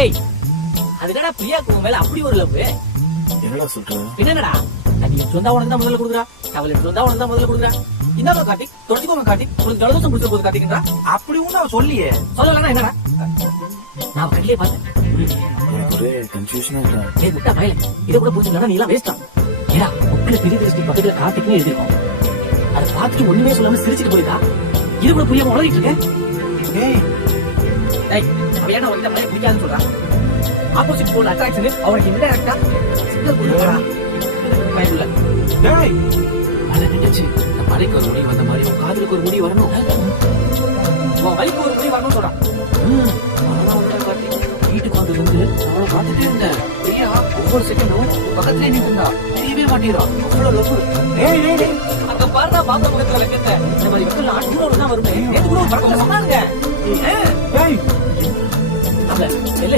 ஏய் அதுக்கடா பிரியாக்கு உன் மேல அப்படி ஒரு லவ். என்னடா சொல்ற? என்னடா நீ சொந்தா உனக்கு தான் முதல்ல கொடுக்குறா, அவளை சொந்தா உனக்கு தான் முதல்ல கொடுக்குறா. இந்தாங்க கார்த்திக், தொடச்சிக்கோங்க கார்த்திக், உங்களுக்கு ஜலதோஷம் பிடிச்ச போது கார்த்திக்ன்றா. அப்படி ஒண்ணு அவ சொல்லியே. சொல்லலன்னா என்னடா? நான் கண்ணிலே பார்த்தேன். எனக்கு ஒரே கன்ஃபியூஷனா இருக்கா. ஏய் முட்டா பயல, இதை கூட புரிஞ்சுக்கலன்னா நீ எல்லாம் வேஸ்டா. ஏடா உப்புல பெரிய திருஷ்டி பக்கத்துல கார்த்திக்னு எழுதிருக்கோம். அதை பார்த்துட்டு ஒண்ணுமே சொல்லாம சிரிச்சுட்டு போயிருக்கா. இது கூட புரியாம உளறிட்டு இருக்கேன். ஏய் டேய் அவ ஏன்னா உன்கிட்ட மழையை பிடிக்காதுன்னு சொல்றா. ஆப்போசிட் போல் அட்ராக்ஷன் அவனுக்கு இன்டெரக்டா சிக்னல் கொடுக்குறா. பயமுள்ள டேய் மழை நின்றுச்சு. இந்த மலைக்கு ஒரு முடி வந்த மாதிரி உன் காதலுக்கு ஒரு முடி வரணும், உன் வலிக்கு ஒரு முடி வரணும்னு சொல்றான். வீட்டுக்கு வந்து அவளை பார்த்துட்டே இருந்தேன். பிரியா ஒவ்வொரு செகண்டும் பக்கத்துலேயே நின்று இருந்தா, தெரியவே மாட்டேறான். அவ்வளவு லவ். டேய் டேய் டேய் அங்க பாருடா பாப்பா முகத்துல வைக்கத்த. இந்த மாதிரி மக்கள் ஆட்களோட தான் வருமே. நேத்து கூட ஒரு பக்கம் சொன்னாங்க. டேய் இல்ல